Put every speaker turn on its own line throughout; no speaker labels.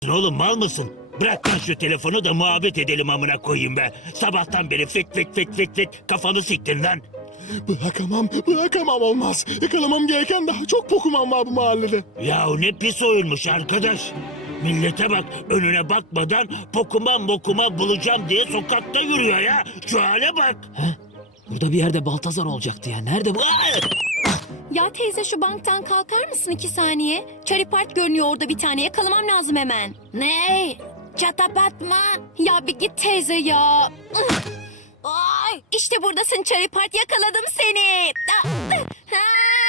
Oğlum mal mısın? Bırak lan şu telefonu da muhabbet edelim amına koyayım be. Sabahtan beri fik fik fik fik fik kafamı siktin lan.
Bırakamam olmaz. Yakalamam gereken daha çok Pokemon var bu mahallede.
Yahu ne pis oyunmuş arkadaş. Millete bak önüne bakmadan Pokemon bulacağım diye sokakta yürüyor ya. Şu hale bak.
Burada bir yerde Baltazar olacaktı ya. Nerede bu?
Ya teyze şu banktan kalkar mısın 2 saniye? Charipart görünüyor orada bir tane, yakalamam lazım hemen. Ne? Çatapat mı? Ya bir git teyze ya. Ay, işte buradasın Charipart, yakaladım seni. Ha!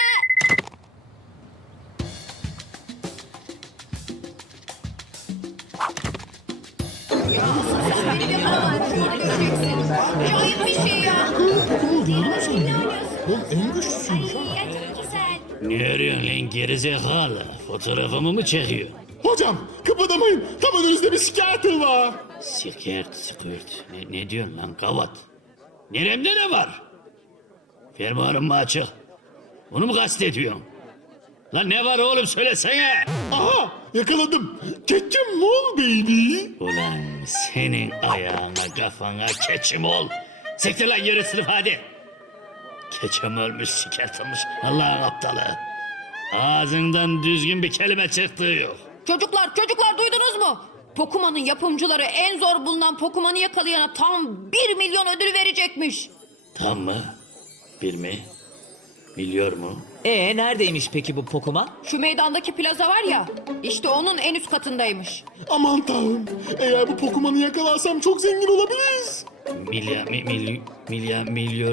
Acayip bir şey ya.
Pokemon gördün mü sen ya? Oğlum en güçlüsüymüş ha.
Ay, çok güzel.
Ne arıyorsun lan gerizekalı? Fotoğrafımı mı çekiyor?
Hocam kıpırdamayın. Tam önünüzde bir Squirtle var.
Skirt. Ne diyorsun lan kavat? Neremde ne var? Fermuarım mı açık? Onu mu kastediyorsun? Lan ne var oğlum söylesene.
Aha yakaladım. Pokemon baby.
Ulan senin ayağına kafana keçim ol. Siktir lan yürü sınıf hadi. Keçim ölmüş sikertılmış Allah'ın aptalı. Ağzından düzgün bir kelime çıktığı yok.
Çocuklar duydunuz mu? Pokemon'un yapımcıları en zor bulunan Pokemon'u yakalayana tam 1 milyon ödül verecekmiş.
Tam mı? Bir mi? Milyon mu?
Neredeymiş peki bu Pokemon?
Şu meydandaki plaza var ya, işte onun en üst katındaymış.
Aman tanrım. Eğer bu Pokemon'u yakalarsam çok zengin olabiliriz.
Milyon